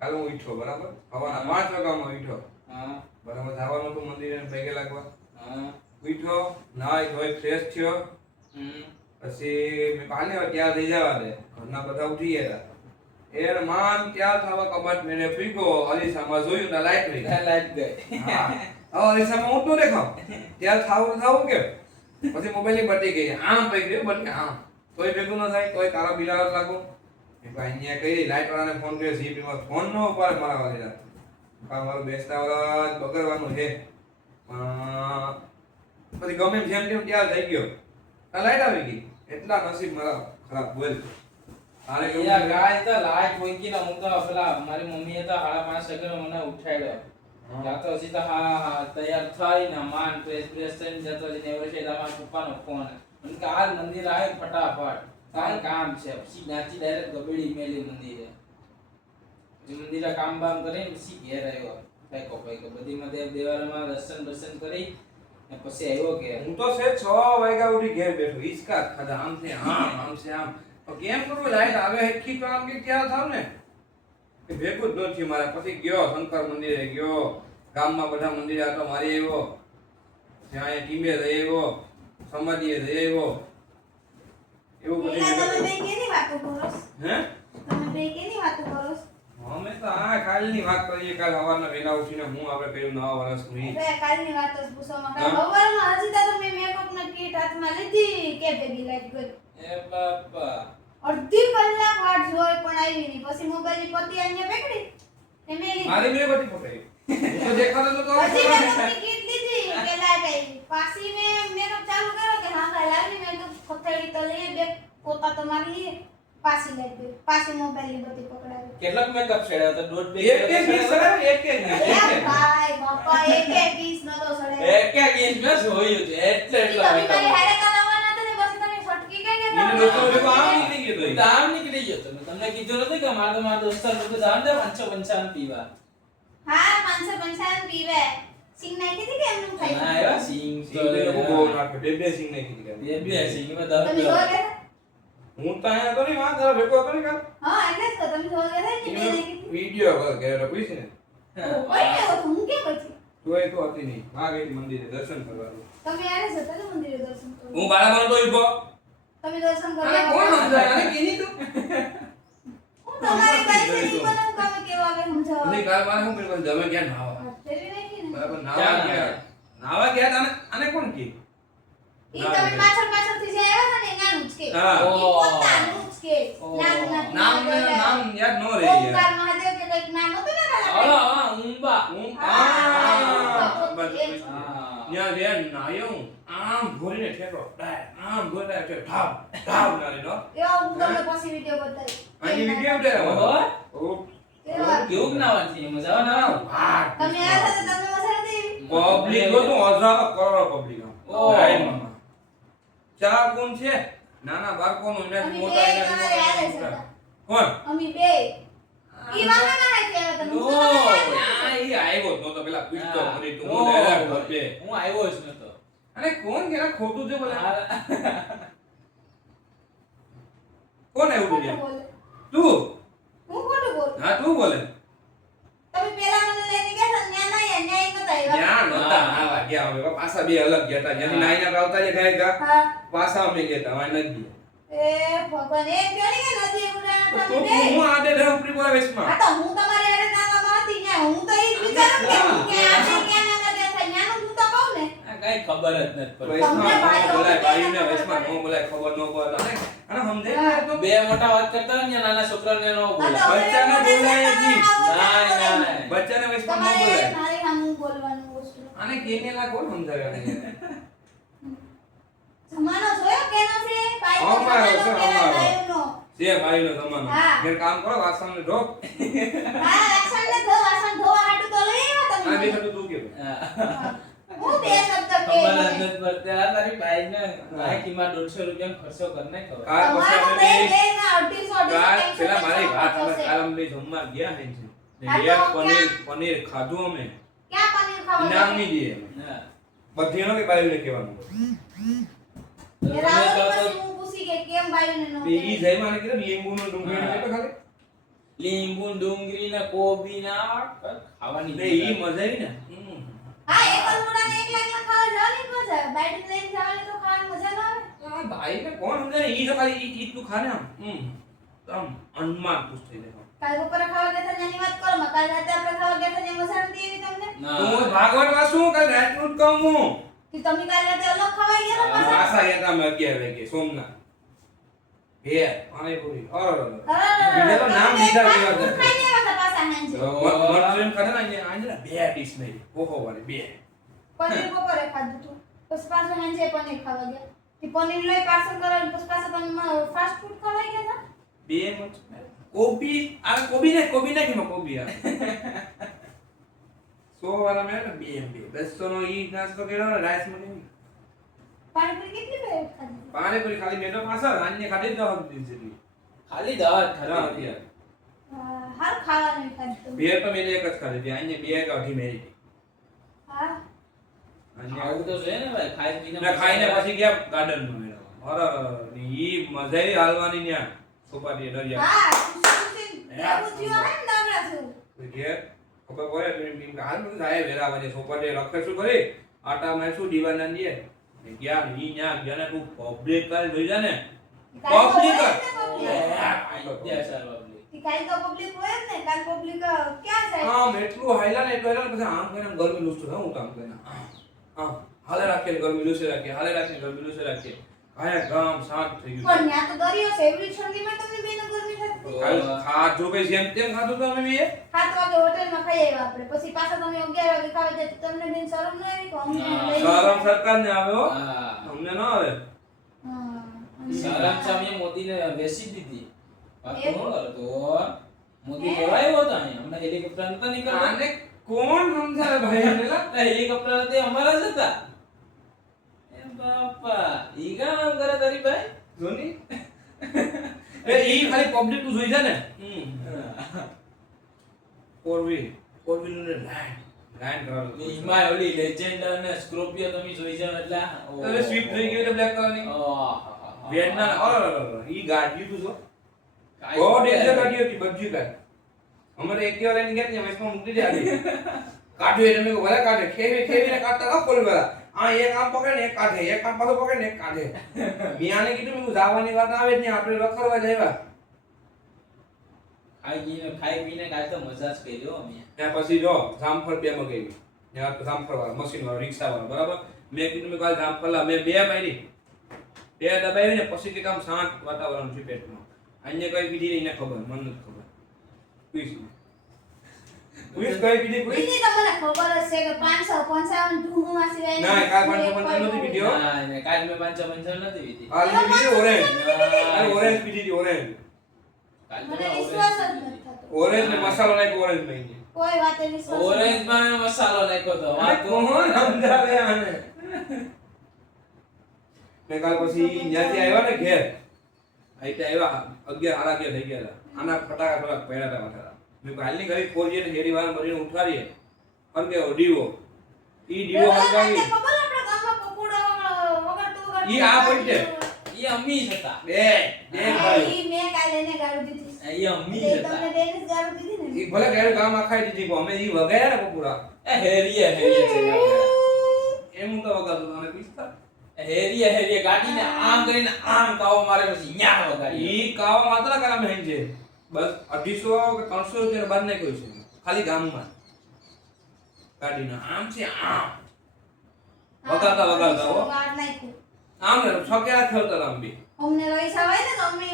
કાલે હું ઉઠ્યો બરાબર સવારના 5 વાગ્યામાં ઉઠ્યો હા બરાબર જવાનું હતું મંદિરે પગે લાગવા હા ઉઠ્યો નાઈ ધોઈ ફ્રેશ થયો પછી મેં કાલે ત્યાં થઈ જવા દે ઘરના બધા ઉઠી ગયા હતા એ માન ત્યાં થવા કબાટ મેને ફીકો અરીસામાં જોયું ને લાઈટ રહી લાઈટ ગઈ હા હવે અરીસામાં હું તો દેખાવ ત્યાં થાવું કે પછી મોબાઈલ ની બટી ગઈ આમ પઈ ગયો બટ આમ તોય ભેગું ન થાય તોય તારા બિલાવટ લાગુ એ ભાઈ અહીંયા કઈ લાઈટ વાળાને ફોન કર્યો સીપી માં ફોન નો ઉપાડે મારા વાલીલા મારું બેસતા વાળા બગડવાનું છે પછી ગમે જેમ તેમ ત્યાં થઈ ગયો આ લાઈટ આવી ગઈ એટલા નસીબ મારા ખરાબ બોલ આને યાર ગાય તો લાઈટ પોઈકી ના હું તો પેલા મારી મમ્મીએ તો 5:30 વાગે મને ઉઠાડ્યો ત્યાં તો હજી તો હા તૈયાર થઈ ને માન ફ્રેશ થઈને જતો જઈને એવો છે તમારા પપ્પાનો ફોન મને કે હાલ મંદિર આવે ફટાફટ કાંઈ કામ છે પછી નાચી ડાયરેક્ટ ગબડી મેલી મંદિરે મંદિરે કામ બામ કરીને પછી ઘેર આવ્યો કઈકો બધી મધેવ દેવાલયમાં દર્શન કરી ને પછી આવ્યો કે હું તો છે 6 વાગ્યા ઉઠી ઘેર બેઠો ઈસકા ખાધા આમ છે આમ તો કેમ કરું લાઈટ આવે હેઠી તો આમ કે ક્યાં થાવ ને કે ભેગું જ નથી મારા પછી ગયો શંકર મંદિરે ગયો ગામમાં બધા મંદિરે આટો મારી આવ્યો ત્યાં ટીમે રહી આવ્યો સમાધિએ રહી આવ્યો એવું બધું તમે બે કેની વાતો કરો હે તમે બે કેની વાતો કરો અમે તો આ કાલની વાત કરીએ કાલ સવારના વેલા ઉઠીને હું આપણે કર્યું નવા વર્ષનું ઈ અરે કાલની વાત જ પૂછવામાં કાલ સવારમાં હજી તો તમે મેકઅપ ના કીટ હાથમાં લીધી કે ભેગી લાઈટ ગઈ એ બાપા અડધી કલાક વાટ જોઈ પણ આવી નહીં પછી મોબાઈલ ની પતી અહીંયા પકડી ને મેં લીધી મારી મેં બધી પકડી હું તો દેખાતો તો હજી મેકઅપ ની કીટ લીધી કે લાઈટ આવી પાછી મેં મેકઅપ ચાલુ કર્યો કે હા ભાઈ લાવી મેં તો ખતેડી તો લઈએ બે પોતા તો મારી લઈએ પાછી લાઈટ ગઈ પાછી મોબાઈલ ની બધી પકડાવી કેટલાક મેકઅપ છેડ્યા તો દોઢ બે એક પીસ સરાવ એક એ ભાઈ બાપા એક પીસ નતો સડે એક ઇંચ મેં જોયું છે એટલે તમે મારી હારે કલાવાના હતા ને પછી તમે છટકી ગઈ કે એને દોસ્તો લોકો આમ નીકળી ગયો તો આમ નીકળી ગયો તમને કીધું નથી કે મારા દોસ્તાર લોકો જાણ દે 555 પીવા હા 555 પીવે સિંગ નાખી હતી કે એમનું ખાઈ ના એવા સિંગ સિંગ લોકો બહુ નાખે બે સિંગ નાખી દીધા બે સિંગ માં તમે દસ જોવા ગયા હું તો આયા તો નહીં માં તારા ભેગો હતો ને કાલ હા એટલે જ તો તમે જોવા ગયા હતા કે બે નાખી વિડિયો કર કે એટલે પૂછ ને ઓય ને હું કે પછી તોય તો હતી નહીં આ ગઈ મંદિરે દર્શન કરવાનું તમે આરે જતા ને મંદિરે દર્શન કરવા હું બાળામાં તો ઈબો તમે દર્શન આને કરવા કોણ સમજાય આને કેની તું હું તમારી પરિસ્થિતિ બનાવું તમે કેવા આવે સમજાવવા નહીં કાલ મારે હું કર્યું જમે ગયા નાવા તેરી નાખી ને બરાબર નાવા ગયા તાને આને કોણ કી ઈ તમે પાછળથી જે આવ્યા હતા ને નાનું જ કે હા. ઈ પોતાનું જ કે નામ નામ યાદ ન રહી ઓમકાર યાર મહાદેવ કે કઈક નામ હતું ને કાલા ઓલા હા ઉંબા હું હા, બસ એ જ. ત્યાં રે નાયો આમ ભોરીને ઠેકો આમ ભોરા છે ઠાપ ઠાપ નારે નો એવા હું તમને પછી વિડિયો બતાવી આની વિડિયો ઉતાર્યો ઓહો. ઓ એવા કેવું નાવાનું છે મજા ના તમે આ સાથે તમને મજા નથી પબ્લિક તો હજારો કરોડો પબ્લિક ઓહ. હાય મામા ચા કોણ છે નાના બાળકોનું એના અમે મોટા બે એના તમારે હારે જ હતા. કોણ અમે બે ઈ વાંગા ના કે તમે હું તો નો. તમારે આ ઈ આવ્યો જ નતો પેલા પૂછતો મરી તું નો. હું ડાયરેક્ટ બોલે હું આવ્યો જ નતો અરે કોણ કે ખોટું છે બોલે આ કોણ આવ્યું ખોટું છે બોલે તું હું ખોટું બોલું હા તું બોલે તમે પેલા મને લઈને ગયા હતા ન્યા નતા આવ્યા ત્યાં નતા આવા ગયા હવે પાછા બે અલગ ગયા હતા જ્યાંથી નાઈના આવતા જે ગયા ગયા હા પાછા અમે ગયા હતા હવે નથી એ ભગવાન એ કયો ને કે નથી ઉડા તો તમે બે હું આડે રહે ઉપરી પર વેશમાં હા તો હું તમારી હારે નાકામાં હતી ને હું તો ઈ જ વિચારું કે આ ક્યાં ના ગયા હતા ન્યાનું હું તો કહું ને આ કઈ ખબર જ નથી પડતી વેશમાં ભાઈઓ બોલાય કે ભાઈને ના વેશમાં ખબર નો બોલાય ખબર નો પડે અને સમજે તો બે મોટા વાત કરતા હોય ને નાના છોકરાને નો બોલે હા, તો બચ્ચાને બોલાય જી. ના બચ્ચાને વેશમાં નો તમારે બોલાય મારી સામું બોલવાનું વસ્તુ આને કેનેલા કોણ સમજાવે આને જમાનો જોયો કેનો છે ભાઈ અમારો છે, જમાનો અમારો. કેનો ભાઈનો છે ભાઈનો જમાનો હા. ઘેર કામ કરો વાસણને ધો હા વાસણ ધોવા હાટુ તો લઈ આવ્યા આ બે તમે શબ્દ તું કે હું બે શબ્દ ખબર જ કે નથી પડતી આ તારી બાઈ ને આ કિંમત 150 રૂપિયા ખર્ચો કર નાખ હવે કાલ પછી તમારું અમે બે ના 250 કાલ ટેન્શન પેલા મારી વાત થશે. અમે કાલ અમે જમવા ગયા હે છે હા, ને તો એક પનીર ખાધું અમે ક્યાં પનીર ખાવા ઇનામ નહીં દે હા. બધી નો કે બાયુને કહેવાનું તો એ તમે રાવણ કહો તો પછી હું પૂછી કે કેમ ભાઈને નો ઈ જઈ માને કીધું લીંબુ નો ડુંગળી એટલે ખાલી લીંબુ ડુંગળી ને કોબી ના ખાવાની ને ઈ મજા આવી ને હા એક અલમોડાને એકલા ખાવા જવાની જ મજા આવે બાઈટ લઈને જવાની તો ખાવાની મજા ના આવે આ ભાઈ ને કોણ સમજાય ઈ તો ખાલી ઈ તું ખાને આમ અનમાન ખુશ થઈ જાય કાલ બપોરે ખાવા ગયા હતા એની વાત કરો માં કાલ રાતે આપણે ખાવા ગયા હતા એની મજા નથી એવી તમને તું ભાગવત વાંચું કાલ રાતનું જ કહું હું કે તમે કાલ રાતે અલગ ખાવા ગયા હતા પાછા આશા ગયા તા અમે 11 વાગે સોમનાથ હે પાણીપુરી બીજે તો નામ લીધા વગર ખાઈ ગયા હતા પાછા હાંજે મટન ખાધા ને આજે ને બે ડીશ નહીં ઓહો વાળી બે પનીર બપોરે ખાધું હતું પછી પાછું હાંજે પનીર ખાવા ગયા તે પનીર લઈ પાર્સલ કરાવીને પછી પાછા તમે ફાસ્ટ ફૂડ ખાવા ગયા હતા બે મચ કોબી આ કોબી નાખી માં કોબી આ 100 વાળા મેં બે 200 નો ઈ નાસ્તો કર્યો ને રાઈસ માં પાણીપુરી કેટલી પ્લેટ ખાધી પાણીપુરી ખાલી મેં તો પાછા રાંજને ખાધી જ દવા દીધી ખાલી દાળ હા ખાધી યાર હાર ખાવાનું ખાધું બે તો મેં એક જ ખાધી હતી આને બે કે અઢી મેરી હા આવું તો છે ને ભાઈ ખાઈ પીને ના ખાઈને પછી ગયા ગાર્ડન માં મેળવવા અરે ઈ મજા આવી હાલવાની ન્યા સોપાટી દરિયા હા સુશી એવું થયું હે ને દામડા છું ઘેર ખબર પડે તો એમ હાલ બધું થાય વેરા વજે સોપાટી રખે શું કરી આટા માં શું દીવાના દે ગયા ઈ ન્યા ગયા ને તું પબ્લિક કાલ જોઈ જા ને પબ્લિક કાલ તો પબ્લિક હોય જ ને કાલ પબ્લિક ક્યાં જાય આમ એટલું હાઈલા ને એટલું પછી આમ કરીને ગરમી લૂસતો હું કામ કરીને આમ હાલે રાખે ગરમી લૂસે રાખે હાલે રાખે ગરમી લૂસે રાખે આયા ગામ શાંત થઈ ગયું પણ ન્યા તો દરિયો છે એવડી ઠંડીમાં તમને બેન ગરમી થતી કાલ ખાધું કે જેમ તેમ ખાધું તો અમે બે 7 વાગે હોટેલમાં ખાઈ આવ્યા આપણે પછી પાછા તમે 11 વાગે ખાવા જાય તો તમને બેન શરમ ન આવી તો અમને લઈ શરમ સરકાર ને આવે હો હા અમને ન આવે શરમ સામે મોદીને વેચી દીધી વાત ન કરતો મોદી લેવાયો હતો અહીંયા અમને હેલિકોપ્ટર નતા નીકળવા આને કોણ સમજાવે ભાઈ ને લા હેલિકોપ્ટર તે અમારા જ હતા એ બાપા ઈ કામ કરે તારી ભાઈ જોની એ ઈ ખાલી પબ્લિક તું જોઈ જા ને ફોર વ્હીલ ને લાઈન કરાવો ઈમાં ઓલી લેજેન્ડ અને સ્કોર્પિયો તમે જોઈ જાવ એટલે અરે સ્વિફ્ટ થઈ ગઈ એટલે બ્લેક કલરની વિયતનામ અરે ઈ ગાડી તું જો બહુ ડેન્જર ગાડી હતી બબ્જી કાર અમારે એક વાર લઈને ગયા ને મેસમાં મૂકી દે આલી કાઢ્યો એટલે મેં ભલે કાઢે ખેવીને કાઢતા ના કોલ વાળા આ એક આમ પકડે ને એક કાઢે એક આમ પાછો પકડે ને એક કાઢે મિયાને કીધું મેં જવાની વાત આવે જ ને આપણે રખડવા જઈવા ખાઈ પીને કાલ તો મજા જ કર્યો અમે ત્યાં પછી જો જામફળ બે મગાવી ત્યાં જામફળ વાળા મશીન વાળા રિક્ષા વાળા બરાબર મેં કીધું મેં કાલ જામફળ મેં બે મારી બે દબાવી ને પછી કે આમ શાંત વાતાવરણ છે પેટમાં અન્ય કઈ પીધી એને ખબર મને નથી ખબર કઈ પીધી કોઈ બીજી તમને ખબર જ છે કે 555 ઢૂંગમાં સિવાય ના કાલ 555 નથી પીધી હો ના કાલ મેં 555 નથી પીધી કાલ પીધી ઓરેન્જ પીધી હતી ઓરેન્જ મને વિશ્વાસ જ નથી થતો ઓરેન્જ ને મસાલો નાખ્યો ઓરેન્જ માં કોઈ વાતે વિશ્વાસ ઓરેન્જ માં મસાલો નાખ્યો તો આ કોણ સમજાવે આને મેં કાલ પછી ત્યાંથી આવ્યા ને ઘેર આઈતે આવ્યા 11 11:30 થઈ ગયા આના ફટાકા થોડાક પડ્યા હતા માથા મેં હાલની ઘરે ફોરજી ને હેરી વાળા મરીને ઉઠાડીએ અને કે ડીવો ઈ ડીવો હંગાવી ખબર આપણા ગામમાં પકોડા વગર ઈ આ પડશે ઈ અમ્મી જ હતા બે ભાઈ ઈ મે કાલે એને ગાળું દીધી ઈ અમ્મી જ હતા તમને બેને જ ગાળું દીધી ને ઈ ભલે ઘરે ગામ આખાઈ દીધી પણ અમે ઈ વગાડ્યા ને પપુરા એ હેરિયા છે એમ તો વગાડતો મને પૂછતા હેરિયા ગાડીને આમ કરીને આમ કાવો મારે પછી ન્યા વગાડી ઈ કાવા માત્ર કામ હેન છે બસ 250 કે 300 રૂપિયા બાદ નાખ્યો છે ખાલી ગામમાં ગાડીનો આમ છે આમ વગાડતા હો ગાળ નાખ્યું આમ ને છકેરા ખેલતા આમ બી અમને પૈસા હોય ને તો અમને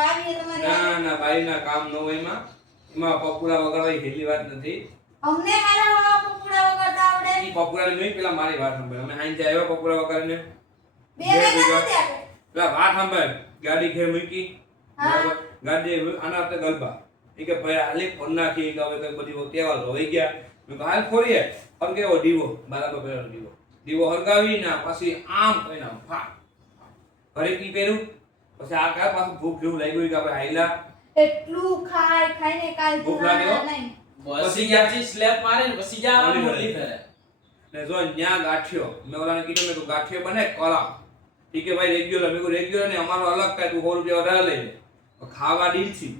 આવીએ તમારે ના ભાઈ ના કામ ન હોય એમાં પપુરા વગાડવા હેલી વાત નથી અમને હારા પકોડા વગરતા આવડે ઈ પપુરા ને નહીં પેલા મારી વાત સાંભળ અમે આઈને આવ્યા પપુરા વગાડીને બે વાગ્યા નથી આપણે પેલા વાત સાંભળ ગાડી ઘેર મૂકી બરાબર ગાડી આના આપણે ગલબા ઈ કે ભાઈ હાલે ફોન નાખી કે હવે કઈ બધી તહેવાર હોઈ ગયા મેં કહ્યું હાલ ફોરીએ પણ કેવો દીવો બરાબર પેલો દીવો હરગાવી ના પછી આમ કઈને આમ ફા ઘરે કી પહેર્યું પછી આ કા પાછું ભૂખ જેવું લાગ્યું કે આપણે હાઈલા એટલું ખાઈને કાલ ભૂખ લાગ્યો? નહીં પછી ક્યાંથી સ્લેપ મારે ને પછી જા બોલી ફરે ને જો ન્યા ગાંઠિયો મેં ઓલાને કીધું મેં ગાંઠિયો બને કરા ઠીક કે ભાઈ રેગ્યુલર મેં રેગ્યુલર ને અમારો અલગ કાંઈ તું 100 રૂપિયા વધારે લઈ લે ખાવા ડીલ થી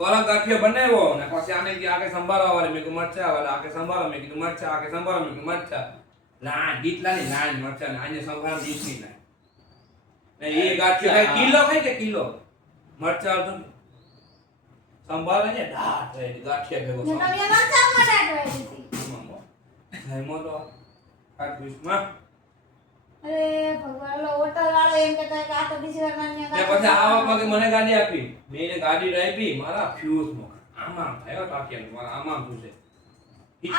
કડક ગાંઠિયો બનાવ્યો ને પછી આને કે આકે સંભાળવા વાળે મેં કીધું મરચા વાળા આકે સંભાળવા મેં કીધું મરચા આકે સંભાળવા મેં કીધું મરચા લાન ગીતલાની લાન મરચા ને આને સંભાળ દીધી ના ને એ ગાંઠિયો ખાય કિલો ખાય કે કિલો મરચા તો સંભાળે ને ડાટ રે ગાંઠિયા ભેગો ને તમે મરચા મડાટ વાળી હતી મમ્મો હેમો તો કાટ વિશમાં અરે ભગવાન લો હોટલ વાળો એમ કહેતો કે આ તો બીજી વાર માન્ય ને પછી આવકમાં કે મને ગાડી આપી મેં એને ગાડી આપી મારા ફ્યુઝ માં આમાં થયો ટાકેલ મારા આમાં શું છે 80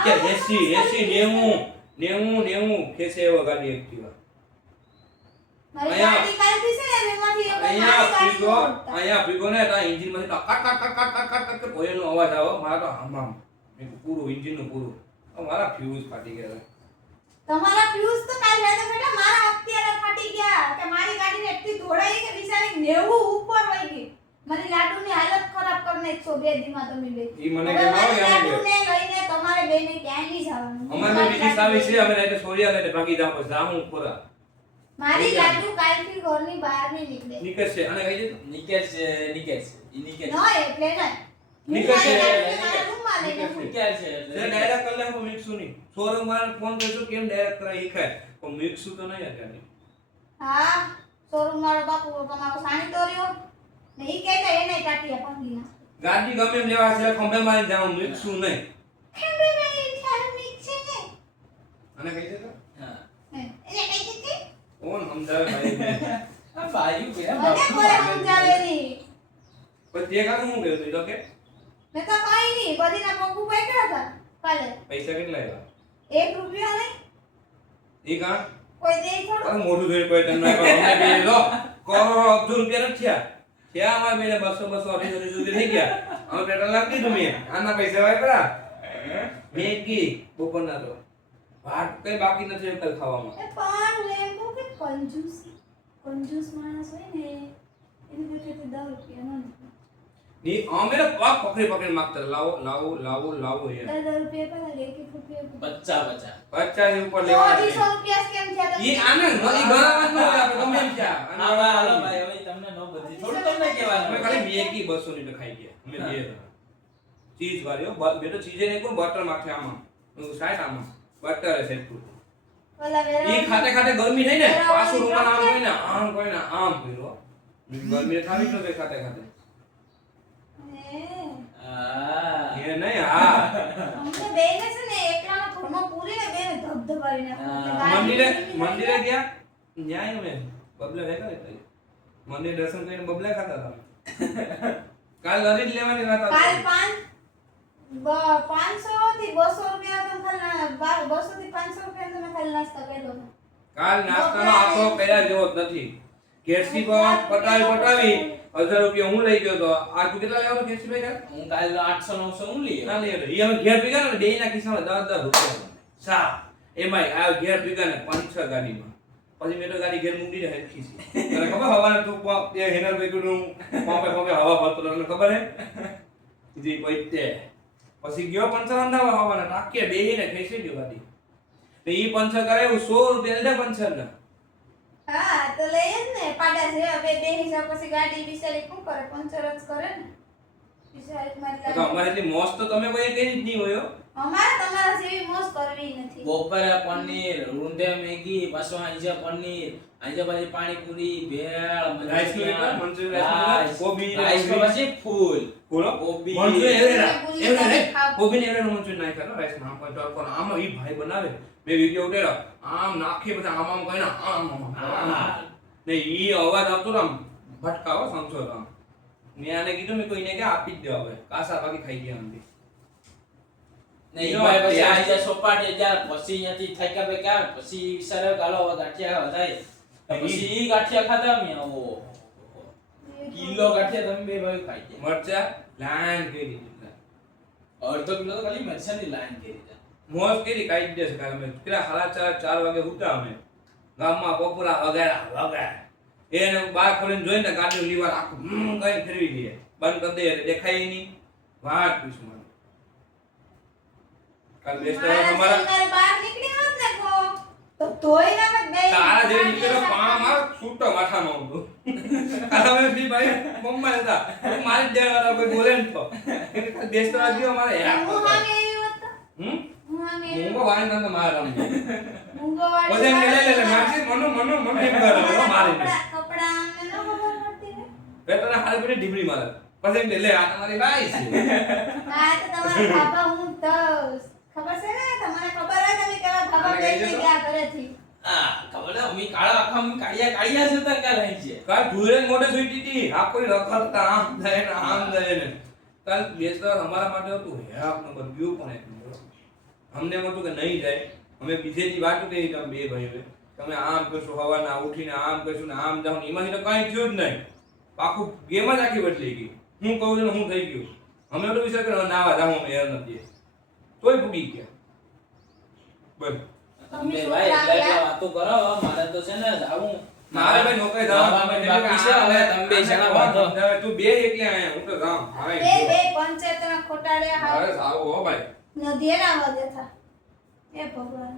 90 ખેસે એવો ગાડી એક્ટિવા મારી ગાડી કાલથી છે ને એમાંથી એક અહીંયા પીગો ને તા એન્જિન માંથી કટ કટ ભોયનો અવાજ આવે મારા તો આમાં મેં પૂરું એન્જિન નું પૂરું મારા ફ્યુઝ ફાટી ગયા તમારા ફ્યુઝ તો કાલ રાતે બેટા મારા અત્યારે ફાટી ગયા કે મારી ગાડીને એટલી દોડાઈ કે બિચારી 90 ઉપર વઈ ગઈ મારી લાડુની હાલત ખરાબ કરી નાખશો બે દીમાં તમે બે ઈ મને કે ના હોય લાડુને લઈને તમારે બેને ક્યાંય નહીં જવાનું અમારે બીજી સાવી છે અમે રાતે સોરિયા લઈને ભાગી જાવ પછી જામું પૂરા મારી લાડુ કાલથી ઘરની બહાર નહીં નીકળે નીકળશે અને કઈ દે નિકેશ ના એટલે ના નીકળશે. નિકેશ તે ડાયરેક્ટ કર લે હું મિક્સુ ની શોરૂમ વાળાને ફોન કરજો કેમ ડાયરેક્ટ કરાય ઈ ખાય પણ મિક્સુ તો નહીં અત્યારે હા શોરૂમ વાળો બાપુ તમારો સાણી તો રહ્યો ને ઈ કહે કે એને કાઢી આપી ના ગાડી ગમે એમ લેવા છે ખંભે મારી જાવ મિક્સુ નહીં ખેંબે મેરી ચાર મિક્સ છે ને અને કઈ દે તો હા એને કઈ દીધી કોણ સમજાવે ભાઈ આ ભાઈ કે મને કોઈ સમજાવે નહીં પણ તે કામ હું કર્યું તું તો કે મેં તો કઈ નહીં બધીના પગું બેઠા હતા કાલે પૈસા કેટલા આવ્યા 1 રૂપિયો નહીં ઈ કા કોઈ દે થોડું અરે મોઢું જોઈ કોઈ તમને અમને બે લો કરોડો અબજો રૂપિયા નથી થયા અમારે બેને 200 200 થઈ ગયા અમે પેટ્રોલ નાખી દીધું મેં આના પૈસા વાપરા મેગી બપોરના તો ભાત કઈ બાકી નથી એક ખાવામાં એ પણ લેમ્બો કે કંજૂસ માણસ હોય ને એને બેઠે 10 રૂપિયા ન ની અમે તો પગ પકડી માંગતા લાવો લાવો લાવો લાવો એ 10 રૂપિયા પેલા 1 રૂપિયા 50 50 ઉપર લેવા તો 200 રૂપિયા કેમ થયા ઈ આને ઈ ગણાવા ન હોય આપણે ગમે એમ થયા હા હાલો ભાઈ હવે તમને નો બધી થોડું તમને અમે કહેવાનું ખાલી મેગી 200 ની તો ખાઈ ગયા અમે બે ચીઝ વાળી હો બેટો ચીઝે ને કોણ બટર નાખે આમાં સાઈડ આમાં બટર છે એટલું ઓલા વેરા ઈ ખાતે ખાતે ગરમી થઈ ને પાછું રૂમાલ આમ કોઈ ને આમ કર્યો ગરમી થાવી તો ખાતે ખાતે હા એ નહીં હા અમને બેને છે ને એકલાનો ઘરમાં પૂરીને બેને ધબધબાવી નાખો મંદિરે ગયા ન્યાય અમે બબલા ભેગા હતા મંદિર દર્શન કરીને બબલા ખાતા હતા કાલ લરી જ લેવાની વાત કાલ હતી 500 થી 200 રૂપિયા તો ખાલી 200 થી 500 રૂપિયા તમે ખાલી નાસ્તા કરી લો કાલ નાસ્તાનો આખો કર્યા જેવો જ નથી કેસી પટાવી 1000 રૂપિયા હું લઈ ગયો તો આ તું કેટલા લેવાનો કેસી ભાઈ કાલ હું કાલ 800 900 હું લઈ ના લે ઈ અમે ઘેર ભેગા ને બેયના ખિસ્સામાં 10 રૂપિયા સા એમાંય આ ઘેર ભેગા ને 5-6 ગાડીમાં પછી મેં તો ગાડી ઘેર મૂકી દે ખીસી તને ખબર હવાને તું એ હેનર બેકું પંપે હવા ભરતો તને ખબર હે જી પૈતે પછી ગયો પંચર અંધાવા હવાને ટાકે બેહીને ખેંચી ગયો ગાડી તો ઈ પંચર કરાવ્યું 100 રૂપિયા લીધા પંચર ના હા તો લઈ જ ને પાડા છે હવે બે હિસાબ પછી ગાડી બિચારી શું કરે પંચર જ કરે ને બિચારી મારી તો અમારે એટલી મોજ તો તમે કોઈ કરી જ નહીં હોય હો. અમારે તમારા જેવી મોજ કરવી નથી બપોરે પનીર રૂંઢે મેગી પાછો આંજે પનીર આંજે પછી પાણીપુરી ભેળ રાઈસ નું એક મંચુરિયન રાઈસ કોબી રાઈસ પછી ફૂલ બોલો કોબી મંચુરિયન એવરે કોબી ને એવરે મંચુરિયન નાખે ને રાઈસ માં કોઈ તો પણ આમ ઈ ભાઈ બનાવે મે વિડિયો ઉતાર્યો આમ નાખી પછી આમ કઈને આમ ને ઈ અવાજ આવતો ને આમ ભટકાવો સમજો તો મેં આને કીધું મેં કોઈને કે આપી જ દે હવે કાસા બાકી ખાઈ ગયા આમથી નહીં ભાઈ પછી આંજે સોપાટે યાર પછી અહીંયાથી થાક્યા બે ક્યાં પછી સરે ગાલો ગાંઠિયા વધાય પછી ઈ ગાંઠિયા ખાધા મે ઓ કિલો ગાંઠિયા તમે બે ભાઈ ખાઈ ગયા મરચા લાઈન કરી દીધા અડધો કિલો તો ખાલી મરચાની લાઈન કરી દીધા મોજ કરી કાઈ દે છે કાલે અમે પેલા 4:30 વાગે ઉઠા અમે ગામમાં બપોરા વગાડા એને બાર ખોલીને જોઈને ગાડીનું લીવર આખું કઈ ફેરવી દે બંધ કરી દે એટલે દેખાય નહીં વાત પૂછું કાલ બેસ્ટ મારા અમારા સિંગર બહાર નીકળી હોત ને કો તો ધોઈ નાખે બે તારા જે નીકળ્યો પાણામાં છૂટો માથામાં ઊંધો. આ મેં બી ભાઈ મમ્મા હતા મારી જ દેવાળા કોઈ બોલે ને તો એટલે દેશ તો ગયો મારે હેરાન હું કરતો. હામે એવી વાત તો હમ હું હામે મૂંગો વાળી તો મારે રમજો. મૂંગો પછી એમ કે લે મારજી મનો એમ કરે મારી દે. કપડા અમને ન ખબર પડતી ને બે તને હાલ પડી ઢીબડી મારે પછી એમ કે લે આ તમારી બાઈ છે. આ તો તમારા બાબા હું તો ખબર છે ને તમને ખબર હોય તમે કેવા બાબા આને કહી બેસી દેજો. ગયા ઘરેથી આ ખબર છે અમી કાળા આખા અમી કાળિયા છે તર કા રહી છે કાલ ધુરે મોઢે સુઈતી હતી આ કોઈ રખડતા આમ થાય ને આમ થાય ને કાલ બેસતા અમારા માટે હતું હેરાક નંબર ગયું પણ એટલું અમને એમ હતું કે નહીં જાય અમે બીજેથી વાત કરી તમે બે ભાઈઓ તમે આમ કરશો હવાના ઉઠીને આમ કરશું ને આમ જાવ ને એમાંથી તો કાંઈ થયું જ નહીં આખું ગેમ જ આખી બદલી ગઈ હું કહું છું ને હું થઈ ગયું અમે તો વિચાર કર્યો નાવા જાવ અમે હેર નથી તોય ભૂગી ગયા બસ તમે ભાઈ એટલે વાતો કરો મારે તો છે ને જાવું મારે ભાઈ નોકરી બાકી છે હવે તમે બે જણા વાંધો તું બે એકલા આયા હું તો જાઉં બે બે પંચાયતના ખોટાડે અરે સારું હો ભાઈ નદીએ ના વધે થા એ ભગવાન